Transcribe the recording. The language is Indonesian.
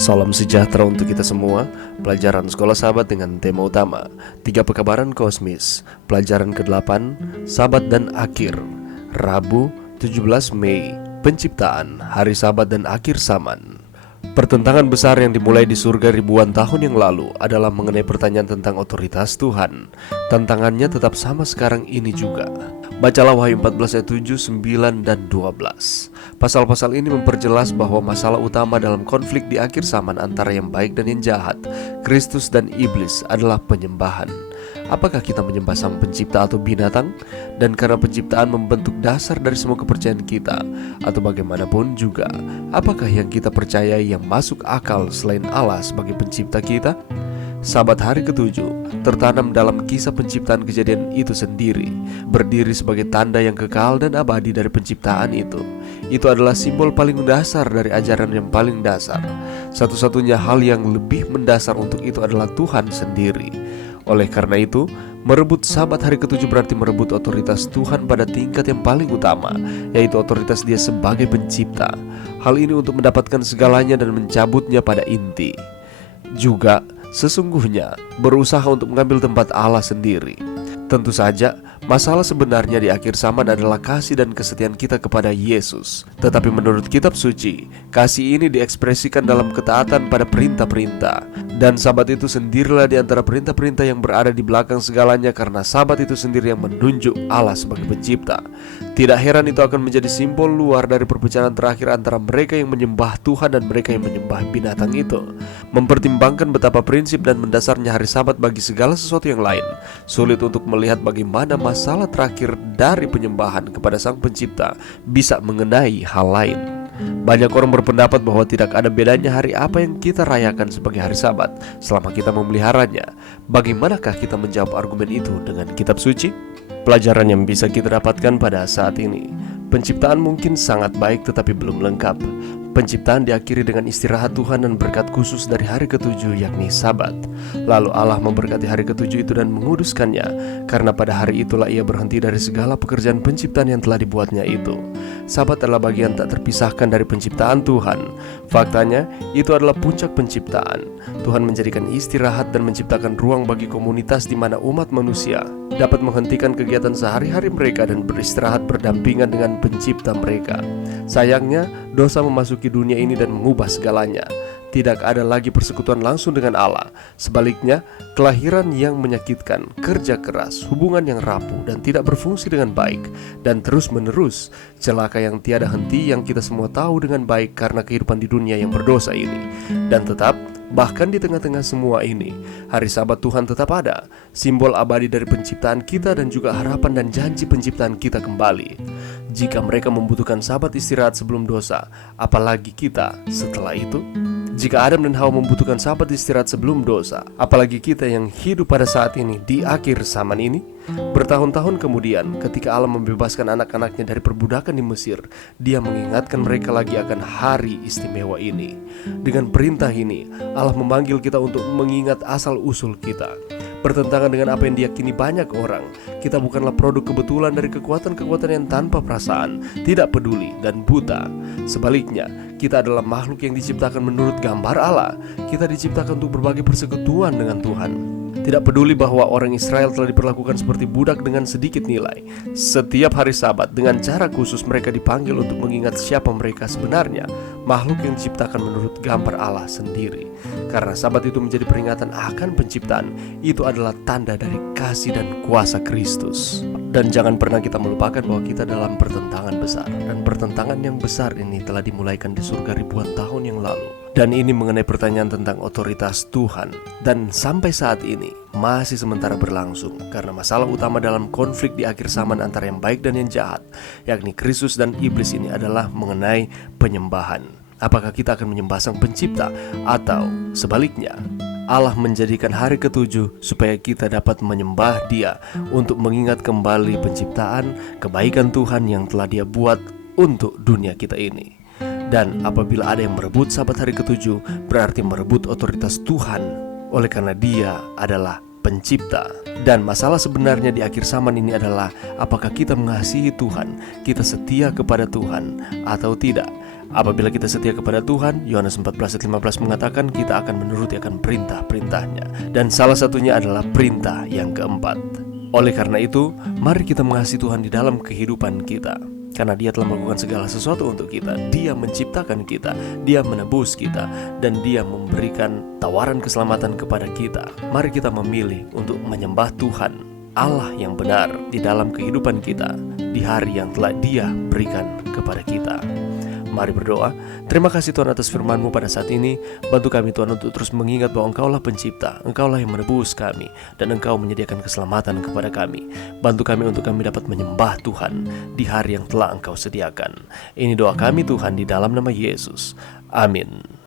Salam sejahtera untuk kita semua. Pelajaran Sekolah Sahabat dengan tema utama 3 Pekabaran Kosmis. Pelajaran ke-8, Sabat dan Akhir. Rabu 17 Mei, Penciptaan, Hari Sabat dan Akhir Zaman. Pertentangan besar yang dimulai di surga ribuan tahun yang lalu adalah mengenai pertanyaan tentang otoritas Tuhan. Tantangannya tetap sama sekarang ini juga. Bacalah Wahyu 14 ayat 7, 9, dan 12. Pasal-pasal ini memperjelas bahwa masalah utama dalam konflik di akhir zaman antara yang baik dan yang jahat, Kristus dan iblis, adalah penyembahan. Apakah kita menyembah sang pencipta atau binatang? Dan karena penciptaan membentuk dasar dari semua kepercayaan kita, atau bagaimanapun juga, apakah yang kita percayai yang masuk akal selain Allah sebagai pencipta kita? Sabat hari ke-7 tertanam dalam kisah penciptaan kejadian itu sendiri, berdiri sebagai tanda yang kekal dan abadi dari penciptaan itu. Itu adalah simbol paling dasar dari ajaran yang paling dasar. Satu-satunya hal yang lebih mendasar untuk itu adalah Tuhan sendiri. Oleh karena itu, merebut sabat hari ke-7 berarti merebut otoritas Tuhan pada tingkat yang paling utama, yaitu otoritas Dia sebagai pencipta. Hal ini untuk mendapatkan segalanya dan mencabutnya pada inti. Juga sesungguhnya berusaha untuk mengambil tempat Allah sendiri. Tentu saja, masalah sebenarnya di akhir zaman adalah kasih dan kesetiaan kita kepada Yesus. Tetapi menurut kitab suci, kasih ini diekspresikan dalam ketaatan pada perintah-perintah. Dan sabat itu sendirilah di antara perintah-perintah yang berada di belakang segalanya, karena sabat itu sendiri yang menunjuk Allah sebagai pencipta. Tidak heran itu akan menjadi simbol luar dari perpecahan terakhir antara mereka yang menyembah Tuhan dan mereka yang menyembah binatang itu. Mempertimbangkan betapa prinsip dan mendasarnya hari sabat bagi segala sesuatu yang lain, sulit untuk melihat bagaimana masalah terakhir dari penyembahan kepada sang pencipta bisa mengenai hal lain. Banyak orang berpendapat bahwa tidak ada bedanya hari apa yang kita rayakan sebagai hari sabat selama kita memeliharanya. Bagaimanakah kita menjawab argumen itu dengan kitab suci? Pelajaran yang bisa kita dapatkan pada saat ini: penciptaan mungkin sangat baik tetapi belum lengkap. Penciptaan diakhiri dengan istirahat Tuhan dan berkat khusus dari hari ke-7, yakni sabat. Lalu Allah memberkati hari ke-7 itu dan menguduskannya, karena pada hari itulah Ia berhenti dari segala pekerjaan penciptaan yang telah dibuatnya itu. Sabat adalah bagian tak terpisahkan dari penciptaan Tuhan. Faktanya, itu adalah puncak penciptaan. Tuhan menjadikan istirahat dan menciptakan ruang bagi komunitas di mana umat manusia dapat menghentikan kegiatan sehari-hari mereka dan beristirahat berdampingan dengan pencipta mereka. Sayangnya, dosa memasuki dunia ini dan mengubah segalanya. Tidak ada lagi persekutuan langsung dengan Allah. Sebaliknya, kelahiran yang menyakitkan, kerja keras, hubungan yang rapuh dan tidak berfungsi dengan baik, dan terus-menerus celaka yang tiada henti yang kita semua tahu dengan baik karena kehidupan di dunia yang berdosa ini. Dan tetap, bahkan di tengah-tengah semua ini, hari sabat Tuhan tetap ada, simbol abadi dari penciptaan kita dan juga harapan dan janji penciptaan kita kembali. Jika mereka membutuhkan sabat istirahat sebelum dosa, apalagi kita setelah itu? Jika Adam dan Hawa membutuhkan sabat istirahat sebelum dosa, apalagi kita yang hidup pada saat ini di akhir zaman ini? Bertahun-tahun kemudian, ketika Allah membebaskan anak-anaknya dari perbudakan di Mesir, Dia mengingatkan mereka lagi akan hari istimewa ini. Dengan perintah ini, Allah memanggil kita untuk mengingat asal-usul kita. Bertentangan dengan apa yang diyakini banyak orang, kita bukanlah produk kebetulan dari kekuatan-kekuatan yang tanpa perasaan, tidak peduli, dan buta. Sebaliknya, kita adalah makhluk yang diciptakan menurut gambar Allah. Kita diciptakan untuk berbagai persekutuan dengan Tuhan. Tidak peduli bahwa orang Israel telah diperlakukan seperti budak dengan sedikit nilai. Setiap hari sabat dengan cara khusus mereka dipanggil untuk mengingat siapa mereka sebenarnya, makhluk yang diciptakan menurut gambar Allah sendiri. Karena sabat itu menjadi peringatan akan penciptaan, itu adalah tanda dari kasih dan kuasa Kristus. Dan jangan pernah kita melupakan bahwa kita dalam pertentangan besar. Dan pertentangan yang besar ini telah dimulaikan di surga ribuan tahun yang lalu. Dan ini mengenai pertanyaan tentang otoritas Tuhan. Dan sampai saat ini masih sementara berlangsung, karena masalah utama dalam konflik di akhir zaman antara yang baik dan yang jahat, yakni Kristus dan iblis, ini adalah mengenai penyembahan. Apakah kita akan menyembah sang pencipta, atau sebaliknya, Allah menjadikan hari ke-7 supaya kita dapat menyembah Dia untuk mengingat kembali penciptaan, kebaikan Tuhan yang telah Dia buat untuk dunia kita ini. Dan apabila ada yang merebut sabat hari ke-7, berarti merebut otoritas Tuhan, oleh karena Dia adalah pencipta. Dan masalah sebenarnya di akhir zaman ini adalah apakah kita mengasihi Tuhan, kita setia kepada Tuhan atau tidak. Apabila kita setia kepada Tuhan, Yohanes 14:15 mengatakan kita akan menuruti akan perintah-perintahnya. Dan salah satunya adalah perintah yang keempat. Oleh karena itu, mari kita mengasihi Tuhan di dalam kehidupan kita. Karena Dia telah melakukan segala sesuatu untuk kita. Dia menciptakan kita, Dia menebus kita, dan Dia memberikan tawaran keselamatan kepada kita. Mari kita memilih untuk menyembah Tuhan, Allah yang benar di dalam kehidupan kita di hari yang telah Dia berikan kepada kita. Mari berdoa. Terima kasih Tuhan atas firman-Mu pada saat ini. Bantu kami Tuhan untuk terus mengingat bahwa Engkaulah pencipta, Engkaulah yang menebus kami, dan Engkau menyediakan keselamatan kepada kami. Bantu kami untuk kami dapat menyembah Tuhan di hari yang telah Engkau sediakan. Ini doa kami Tuhan di dalam nama Yesus. Amin.